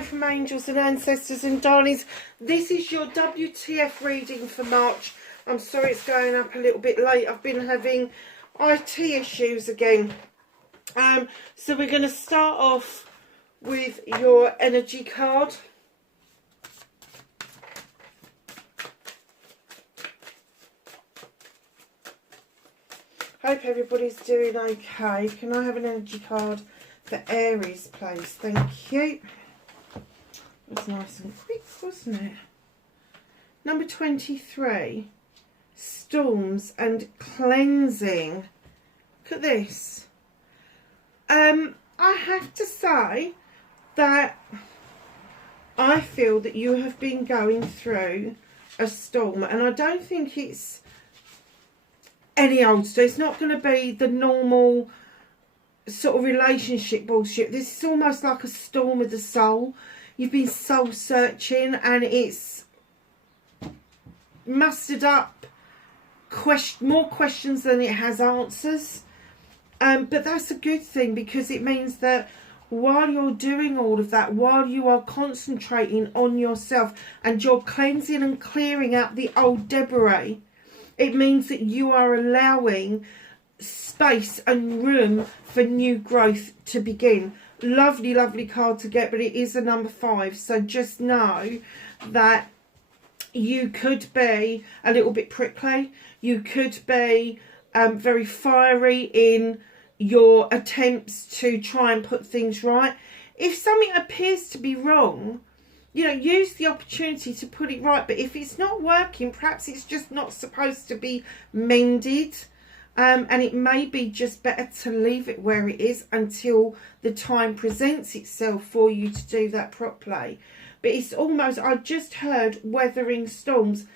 From angels and ancestors and darlings, this is your WTF reading for March. I'm sorry it's going up a little bit late. I've been having IT issues again. So we're going to start off with your energy card. Hope everybody's doing okay. Can I have an energy card for Aries, please? Thank you. It was nice and quick, wasn't it? Number 23, storms and cleansing. Look at this. I have to say that I feel that you have been going through a storm, and I don't think it's any old storm. It's not going to be the normal sort of relationship bullshit. This is almost like a storm of the soul. You've been soul searching and it's mustered up more questions than it has answers. But that's a good thing, because it means that while you're doing all of that, while you are concentrating on yourself and you're cleansing and clearing out the old debris, it means that you are allowing space and room for new growth to begin. Lovely, lovely card to get, but it is a number 5. So just know that you could be a little bit prickly. You could be very fiery in your attempts to try and put things right. If something appears to be wrong, you know, use the opportunity to put it right. But if it's not working, perhaps it's just not supposed to be mended. And it may be just better to leave it where it is until the time presents itself for you to do that properly. But it's almost, I just heard weathering storms.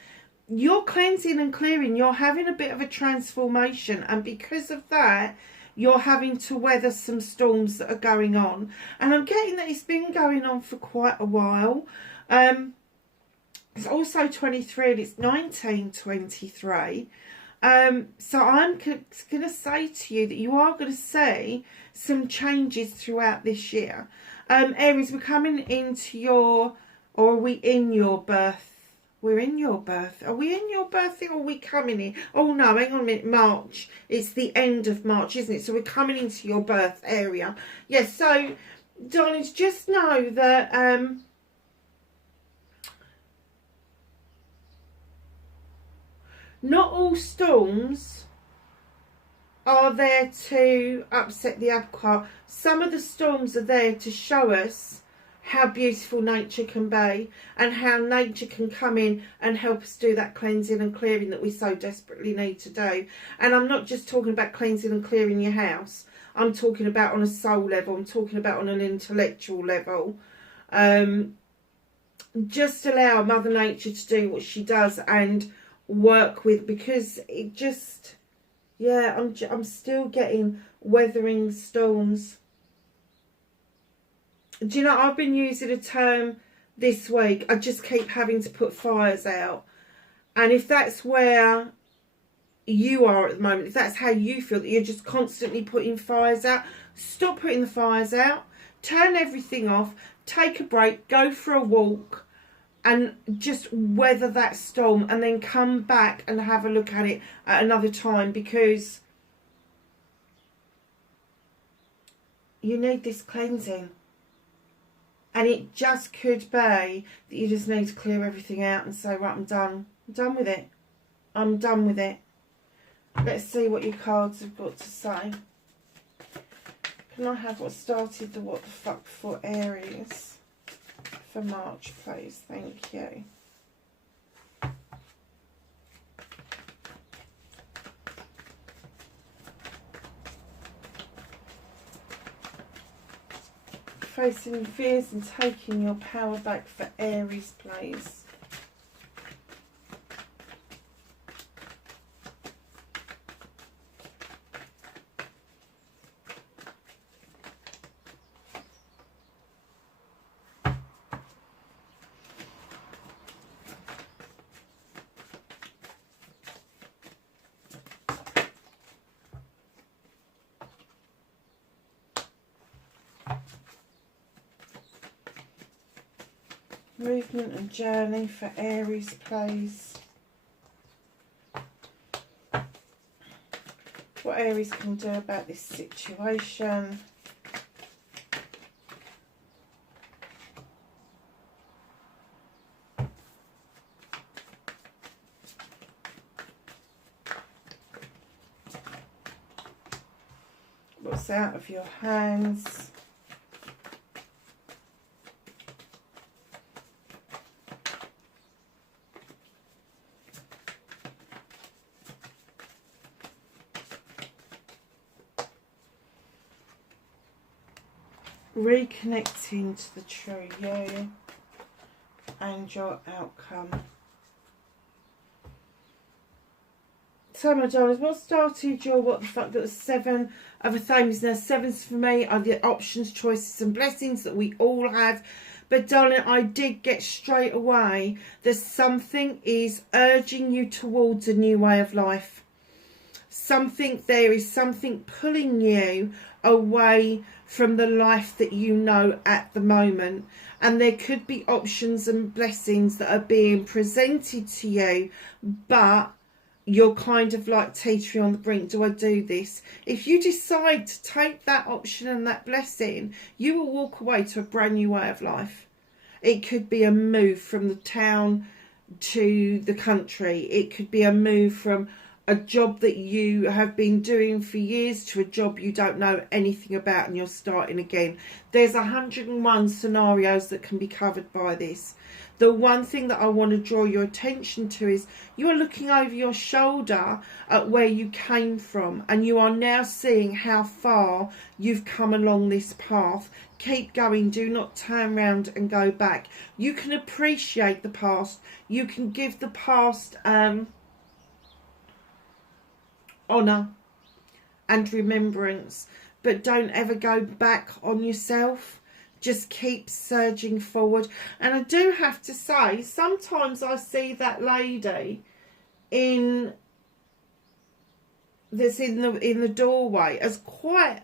You're cleansing and clearing. You're having a bit of a transformation. And because of that, you're having to weather some storms that are going on. And I'm getting that it's been going on for quite a while. It's also 23 and it's 1923. So I'm going to say to you that you are going to see some changes throughout this year. Aries, we're coming into your, or are we in your birth? We're in your birth. Are we in your birthing or are we coming in? Oh no, hang on a minute, March. It's the end of March, isn't it? So we're coming into your birth area. Yes, so, darlings, just know that, not all storms are there to upset the apple cart. Some of the storms are there to show us how beautiful nature can be and how nature can come in and help us do that cleansing and clearing that we so desperately need to do. And I'm not just talking about cleansing and clearing your house. I'm talking about on a soul level. I'm talking about on an intellectual level. Just allow Mother Nature to do what she does and work with, because it just, yeah, I'm still getting weathering storms. Do you know, I've been using a term this week, I just keep having to put fires out. And if that's where you are at the moment, if that's how you feel, that you're just constantly putting fires out, stop putting the fires out, turn everything off, take a break, go for a walk, and just weather that storm, and then come back and have a look at it at another time, because you need this cleansing. And it just could be that you just need to clear everything out and say, right, I'm done. I'm done with it. I'm done with it. Let's see what your cards have got to say. Can I have what started the what the fuck for Aries? For March, please. Thank you. Facing fears and taking your power back for Aries, please. Movement and journey for Aries, please. What Aries can do about this situation. What's out of your hands? Reconnecting to the true you and your outcome. So my darlings, what started your what the fuck? Got the 7 of a things. Now 7s for me are the options, choices and blessings that we all have. But darling, I did get straight away that something is urging you towards a new way of life. There is something pulling you away from the life that you know at the moment. And there could be options and blessings that are being presented to you, but you're kind of like teetering on the brink. Do I do this? If you decide to take that option and that blessing, you will walk away to a brand new way of life. It could be a move from the town to the country. It could be a move from a job that you have been doing for years to a job you don't know anything about and you're starting again. There's 101 scenarios that can be covered by this. The one thing that I want to draw your attention to is you are looking over your shoulder at where you came from, and you are now seeing how far you've come along this path. Keep going. Do not turn around and go back. You can appreciate the past. You can give the past honour and remembrance, but don't ever go back on yourself. Just keep surging forward. And I do have to say, sometimes I see that lady that's in the doorway as quite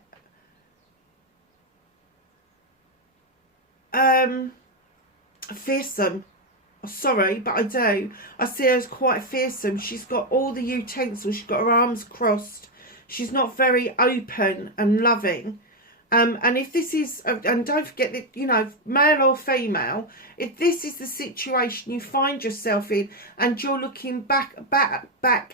fearsome. Sorry, but I do. I see her as quite fearsome. She's got all the utensils. She's got her arms crossed. She's not very open and loving. And if this is, and don't forget that, you know, male or female, if this is the situation you find yourself in and you're looking back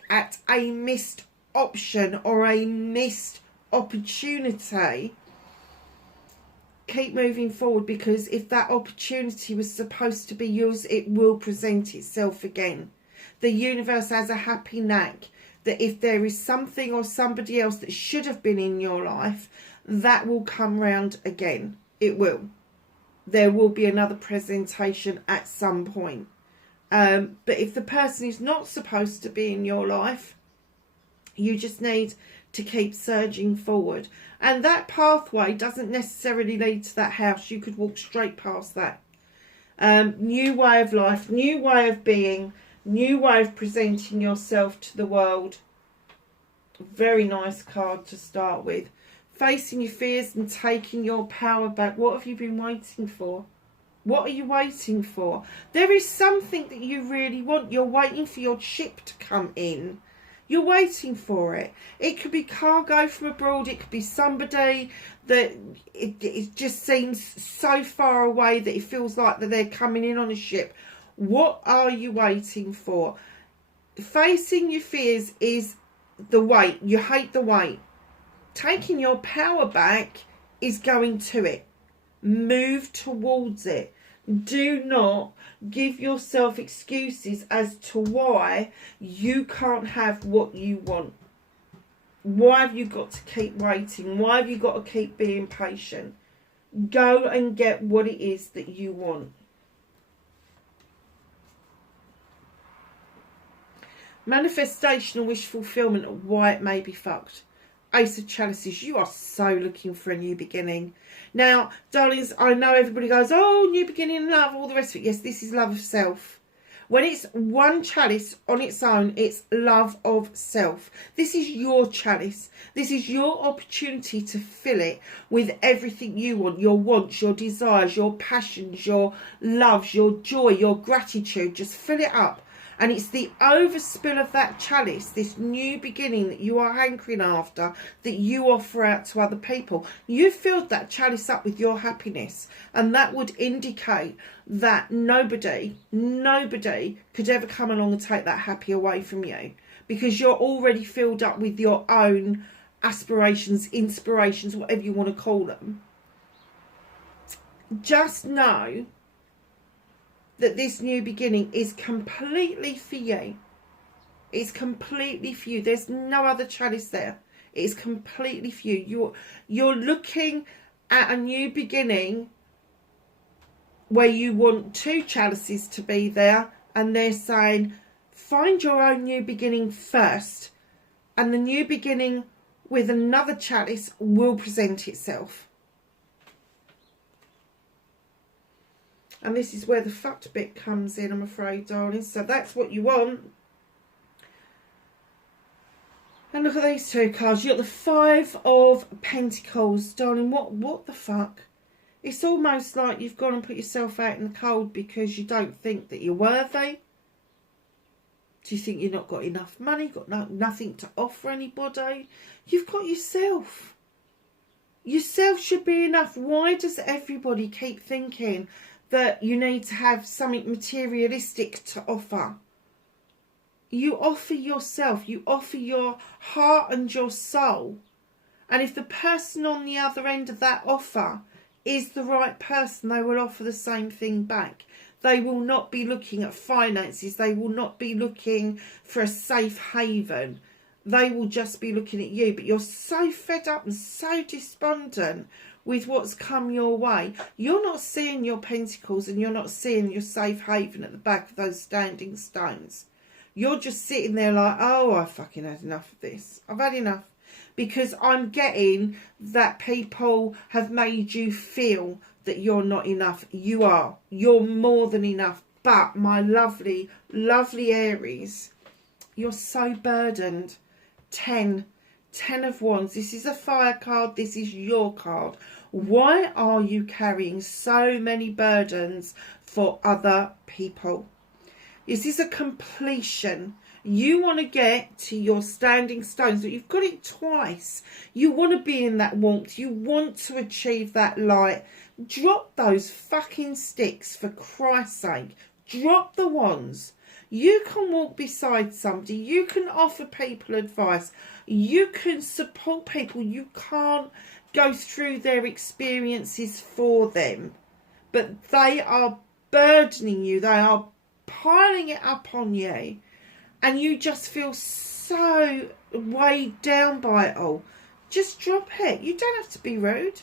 at a missed option or a missed opportunity, keep moving forward, because if that opportunity was supposed to be yours, it will present itself again. The universe has a happy knack that if there is something or somebody else that should have been in your life, that will come round again. It will. There will be another presentation at some point. But if the person is not supposed to be in your life, you just need to keep surging forward. And that pathway doesn't necessarily lead to that house. You could walk straight past that. New way of life, new way of being, new way of presenting yourself to the world. Very nice card to start with. Facing your fears and taking your power back. What have you been waiting for? What are you waiting for? There is something that you really want. You're waiting for your ship to come in. You're waiting for it. It could be cargo from abroad. It could be somebody that it just seems so far away that it feels like that they're coming in on a ship. What are you waiting for? Facing your fears is the wait. You hate the wait. Taking your power back is going to it. Move towards it. Do not give yourself excuses as to why you can't have what you want. Why have you got to keep waiting? Why have you got to keep being patient? Go and get what it is that you want. Manifestation and wish fulfillment of why it may be fucked. Ace of Chalices, you are so looking for a new beginning. Now, darlings, I know everybody goes, oh, new beginning, love, all the rest of it. Yes, this is love of self. When it's one chalice on its own, it's love of self. This is your chalice. This is your opportunity to fill it with everything you want, your wants, your desires, your passions, your loves, your joy, your gratitude. Just fill it up. And it's the overspill of that chalice, this new beginning that you are hankering after, that you offer out to other people. You filled that chalice up with your happiness. And that would indicate that nobody could ever come along and take that happy away from you. Because you're already filled up with your own aspirations, inspirations, whatever you want to call them. Just know that this new beginning is completely for you. It's completely for you. There's no other chalice there. It's completely for you. You're looking at a new beginning where you want two chalices to be there, and they're saying, find your own new beginning first, and the new beginning with another chalice will present itself. And this is where the fucked bit comes in, I'm afraid, darling. So that's what you want. And look at these two cards. You've got the Five of Pentacles. Darling, what the fuck? It's almost like you've gone and put yourself out in the cold because you don't think that you're worthy. Do you think you've not got enough money, got nothing to offer anybody? You've got yourself. Yourself should be enough. Why does everybody keep thinking that you need to have something materialistic to offer? You offer yourself. You offer your heart and your soul. And if the person on the other end of that offer is the right person, they will offer the same thing back. They will not be looking at finances. They will not be looking for a safe haven. They will just be looking at you. But you're so fed up and so despondent with what's come your way. You're not seeing your pentacles, and you're not seeing your safe haven at the back of those standing stones. You're just sitting there like, oh, I fucking had enough of this. I've had enough. Because I'm getting that people have made you feel that you're not enough. You are. You're more than enough. But my lovely, lovely Aries, you're so burdened. 10 of Wands. This is a fire card. This is your card. Why are you carrying so many burdens for other people? Is this a completion? You want to get to your standing stones, but you've got it twice. You want to be in that warmth. You want to achieve that light. Drop those fucking sticks, for Christ's sake. Drop the wands. You can walk beside somebody. You can offer people advice. You can support people. You can't go through their experiences for them. But they are burdening you. They are piling it up on you. And you just feel so weighed down by it all. Just drop it. You don't have to be rude.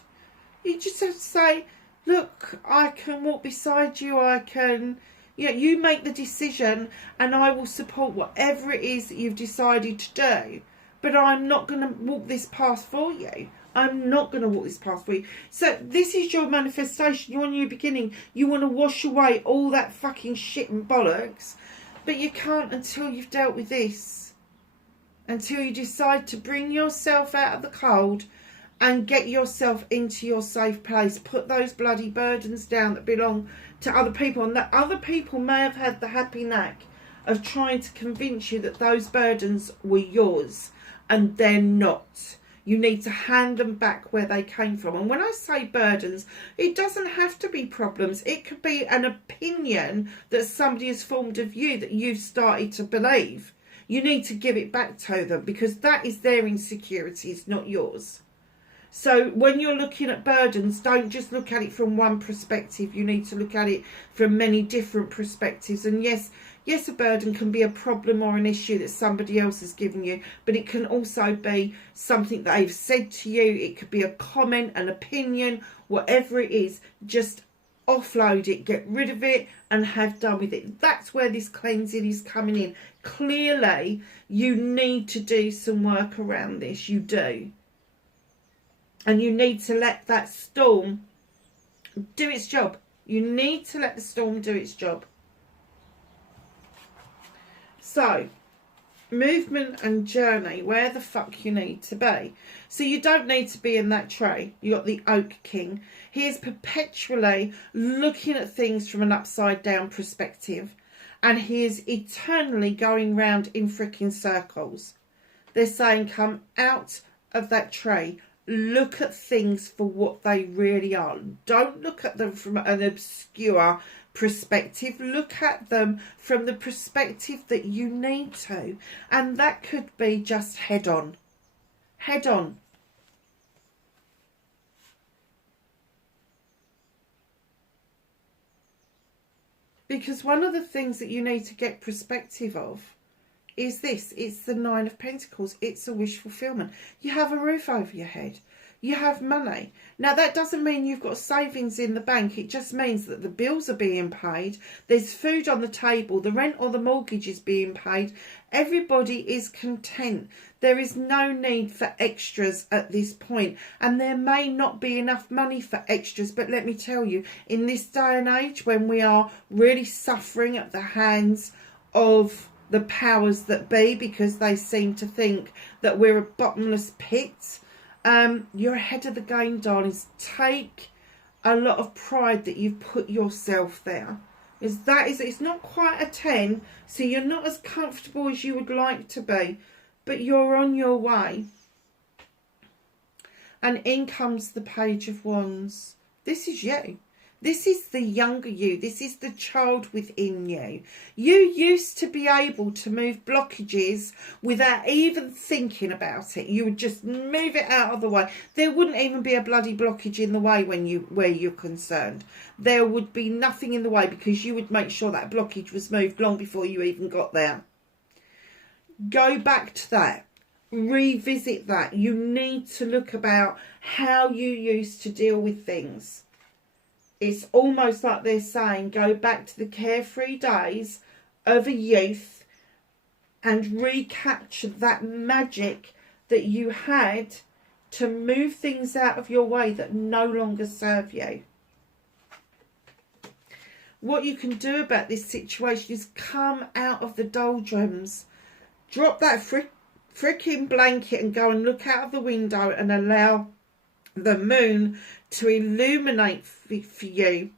You just have to say, look, I can walk beside you. I can, you make the decision, and I will support whatever it is that you've decided to do. But I'm not going to walk this path for you. I'm not going to walk this path for you. So this is your manifestation, your new beginning. You want to wash away all that fucking shit and bollocks. But you can't until you've dealt with this. Until you decide to bring yourself out of the cold and get yourself into your safe place. Put those bloody burdens down that belong to other people. And that other people may have had the happy knack of trying to convince you that those burdens were yours. And they're not. You need to hand them back where they came from. And when I say burdens, it doesn't have to be problems. It could be an opinion that somebody has formed of you that you've started to believe. You need to give it back to them, because that is their insecurities, not yours. So when you're looking at burdens, don't just look at it from one perspective. You need to look at it from many different perspectives. And yes, a burden can be a problem or an issue that somebody else has given you, but it can also be something that they've said to you. It could be a comment, an opinion, whatever it is. Just offload it, get rid of it, and have done with it. That's where this cleansing is coming in. Clearly, you need to do some work around this. You do. And you need to let that storm do its job. You need to let the storm do its job. So, movement and journey, where the fuck you need to be. So you don't need to be in that tray. You got the Oak King. He is perpetually looking at things from an upside down perspective, and he is eternally going round in freaking circles. They're saying, come out of that tray. Look at things for what they really are. Don't look at them from an obscure perspective. Look at them from the perspective that you need to. And that could be just head on. Head on. Because one of the things that you need to get perspective of is this. It's the Nine of Pentacles. It's a wish fulfillment. You have a roof over your head. You have money. Now, that doesn't mean you've got savings in the bank. It just means that the bills are being paid. There's food on the table. The rent or the mortgage is being paid. Everybody is content. There is no need for extras at this point. And there may not be enough money for extras. But let me tell you, in this day and age when we are really suffering at the hands of the powers that be, because they seem to think that we're a bottomless pit, you're ahead of the game, darlings. Take a lot of pride that you've put yourself there. It's not quite a 10, so you're not as comfortable as you would like to be, but you're on your way. And in comes the Page of Wands. This is you. This is the younger you. This is the child within you. You used to be able to move blockages without even thinking about it. You would just move it out of the way. There wouldn't even be a bloody blockage in the way where you're concerned. There would be nothing in the way because you would make sure that blockage was moved long before you even got there. Go back to that. Revisit that. You need to look about how you used to deal with things. It's almost like they're saying, go back to the carefree days of a youth and recapture that magic that you had to move things out of your way that no longer serve you. What you can do about this situation is come out of the doldrums. Drop that freaking blanket and go and look out of the window and allow the moon to illuminate for you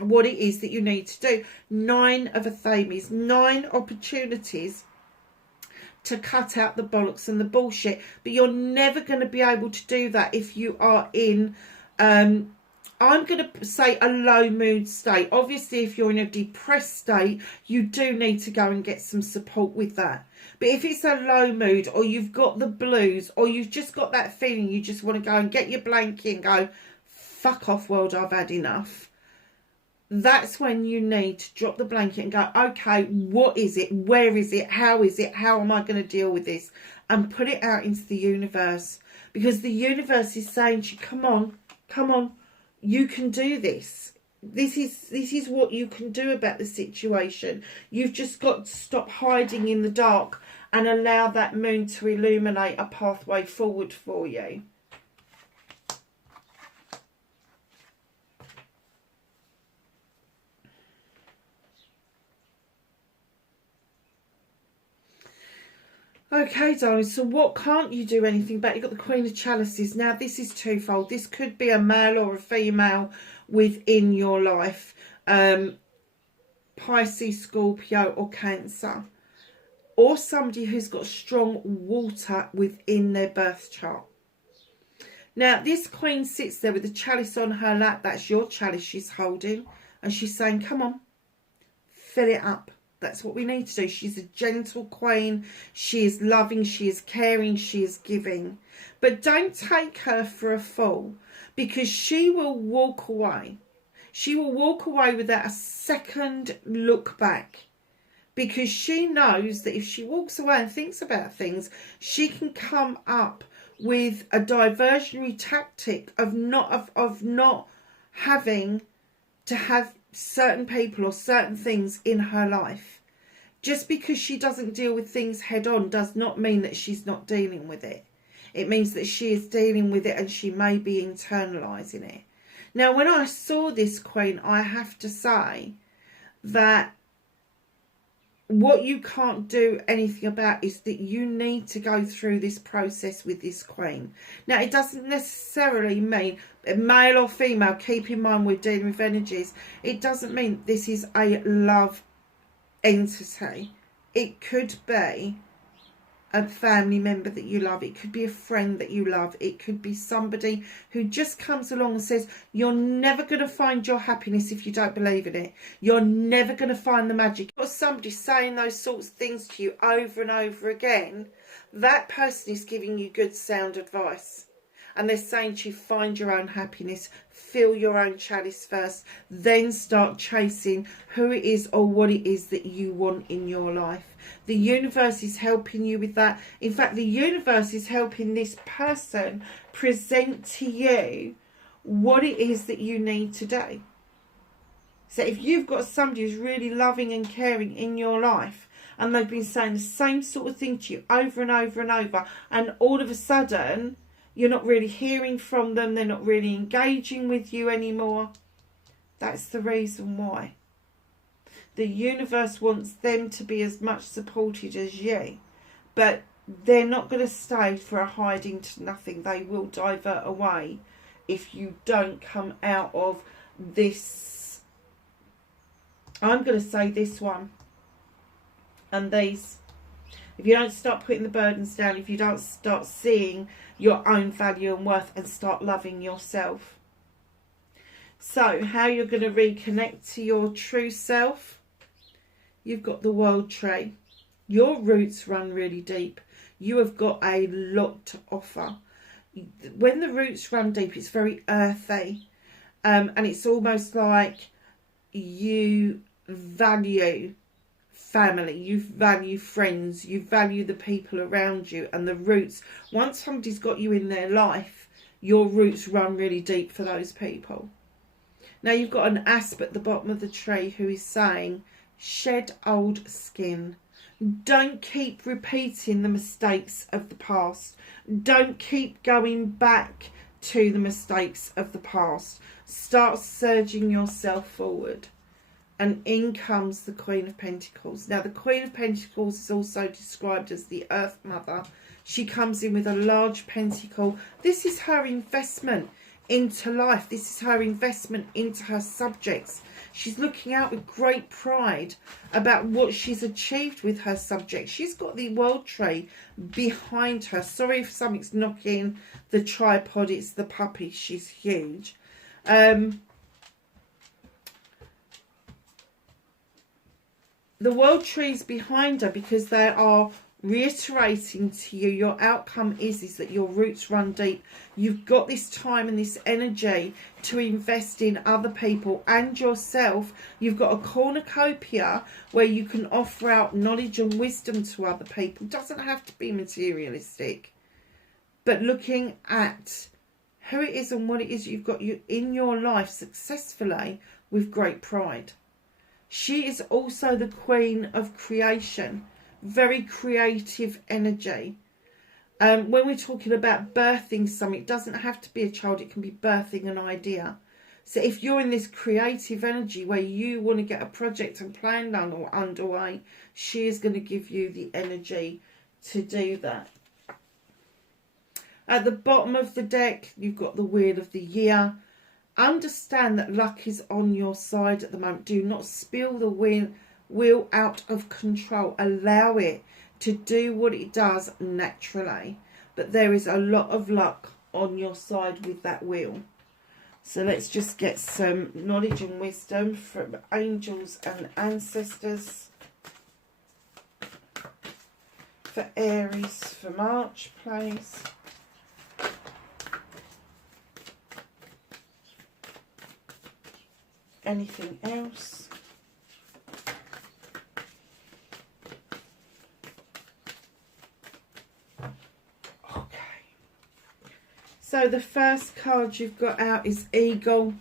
what it is that you need to do. 9 of Athames, 9 opportunities to cut out the bollocks and the bullshit, but you're never going to be able to do that if you are in I'm going to say a low mood state. Obviously, if you're in a depressed state, you do need to go and get some support with that. But if it's a low mood, or you've got the blues, or you've just got that feeling you just want to go and get your blanket and go, fuck off world, I've had enough. That's when you need to drop the blanket and go, okay, what is it? Where is it? How is it? How am I going to deal with this? And put it out into the universe. Because the universe is saying to you, come on, come on. You can do this. This is what you can do about the situation. You've just got to stop hiding in the dark and allow that moon to illuminate a pathway forward for you. Okay, darling, so what can't you do anything about? You've got the Queen of Chalices. Now, this is twofold. This could be a male or a female within your life. Pisces, Scorpio or Cancer. Or somebody who's got strong water within their birth chart. Now, this Queen sits there with the chalice on her lap. That's your chalice she's holding. And she's saying, come on, fill it up. That's what we need to do. She's a gentle queen. She is loving. She is caring. She is giving. But don't take her for a fool, because she will walk away. She will walk away without a second look back, because she knows that if she walks away and thinks about things, she can come up with a diversionary tactic of not having to have certain people or certain things in her life. Just because she doesn't deal with things head on does not mean that she's not dealing with it. It means that she is dealing with it and she may be internalising it. Now, when I saw this Queen, I have to say that what you can't do anything about is that you need to go through this process with this Queen. Now, it doesn't necessarily mean male or female. Keep in mind, we're dealing with energies. It doesn't mean this is a love entity. It could be a family member that you love. It could be a friend that you love. It could be somebody who just comes along and says, you're never going to find your happiness if you don't believe in it. You're never going to find the magic. Or somebody saying those sorts of things to you over and over again, that person is giving you good sound advice. And they're saying to you, find your own happiness, fill your own chalice first, then start chasing who it is or what it is that you want in your life. The universe is helping you with that. In fact, the universe is helping this person present to you what it is that you need to do. So if you've got somebody who's really loving and caring in your life, and they've been saying the same sort of thing to you over and over and over, and all of a sudden you're not really hearing from them, they're not really engaging with you anymore, that's the reason why. The universe wants them to be as much supported as you, but they're not going to stay for a hiding to nothing. They will divert away if you don't come out of this, I'm going to say this one, and these. If you don't start putting the burdens down, if you don't start seeing your own value and worth and start loving yourself. So, how you're going to reconnect to your true self? You've got the World Tree. Your roots run really deep. You have got a lot to offer. When the roots run deep, it's very earthy. And it's almost like you value family, you value friends, you value the people around you, and the roots, once somebody's got you in their life, your roots run really deep for those people. Now you've got an asp at the bottom of the tree who is saying, shed old skin. Don't keep repeating the mistakes of the past. Don't keep going back to the mistakes of the past. Start surging yourself forward. And in comes the Queen of Pentacles. Now, the Queen of Pentacles is also described as the Earth Mother. She comes in with a large pentacle. This is her investment into life. This is her investment into her subjects. She's looking out with great pride about what she's achieved with her subjects. She's got the World Tree behind her. Sorry if something's knocking the tripod. It's the puppy. She's huge. The World Tree's behind her because they are reiterating to you your outcome is that your roots run deep. You've got this time and this energy to invest in other people and yourself. You've got a cornucopia where you can offer out knowledge and wisdom to other people. It doesn't have to be materialistic, but looking at who it is and what it is you've got you in your life successfully with great pride. She is also the Queen of Creation. Very creative energy. When we're talking about birthing something, it doesn't have to be a child. It can be birthing an idea. So if you're in this creative energy where you want to get a project and plan done or underway, she is going to give you the energy to do that. At the bottom of the deck, you've got the Wheel of the Year. Understand that luck is on your side at the moment. Do not spill the wheel out of control. Allow it to do what it does naturally. But there is a lot of luck on your side with that wheel. So let's just get some knowledge and wisdom from angels and ancestors for Aries for March, please. Anything else? Okay. So the first card you've got out is Eagle.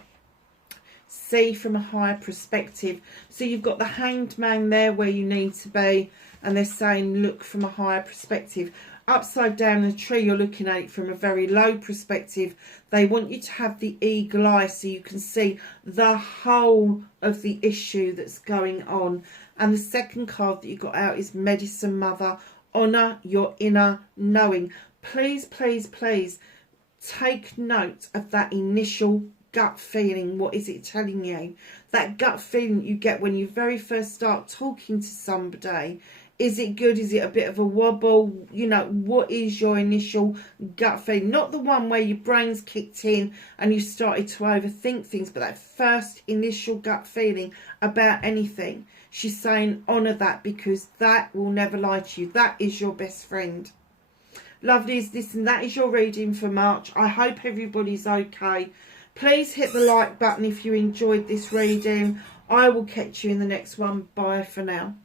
See from a higher perspective. So you've got the Hanged Man there where you need to be. And they're saying look from a higher perspective. upside down the tree, you're looking at it from a very low perspective. They want you to have the eagle eye so you can see the whole of the issue that's going on. And the second card that you got out is Medicine Mother. Honour your inner knowing. Please, please, please take note of that initial gut feeling. What is it telling you? That gut feeling you get when you very first start talking to somebody. Is it good? Is it a bit of a wobble? You know, what is your initial gut feeling? Not the one where your brain's kicked in and you started to overthink things, but that first initial gut feeling about anything. She's saying honour that, because that will never lie to you. That is your best friend. Lovelies, listen, that is your reading for March. I hope everybody's okay. Please hit the like button if you enjoyed this reading. I will catch you in the next one. Bye for now.